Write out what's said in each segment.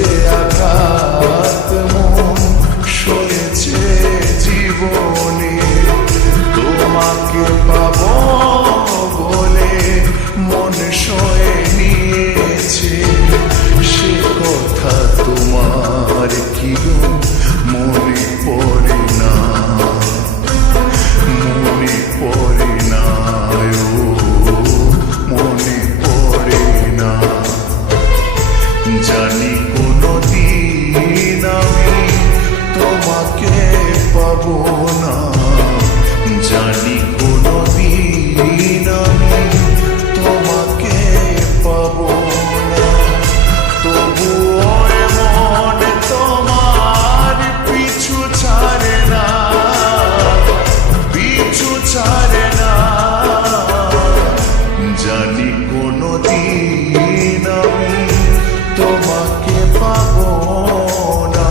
যে আঘাত মন সয়েছে জীবনে, তোমাকে পাবো বলে মন সয়ে নিয়েছে। সে কথা তোমার কি গো মনে পড়ে না, মনে পড়ে না, ও মনে পড়ে না। জানি কোনদিন আমি তোমাকে পাবো না, জানি কোনদিন আমি তোমাকে পাবো না। তবুও মন তোমার পিছু ছাড়ে না, পিছু ছাড়ে না। জানি কোনদিন আমি তোমাকে পাবো না।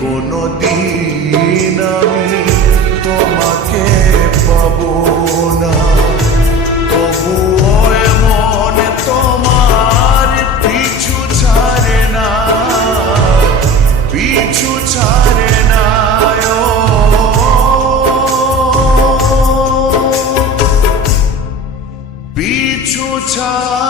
কোনদিন আমি তোমাকে পাবো না, তবুও মন তোমার পিছু ছাড়ে না, পিছু ছাড়ে না। পিছু ছাড়ে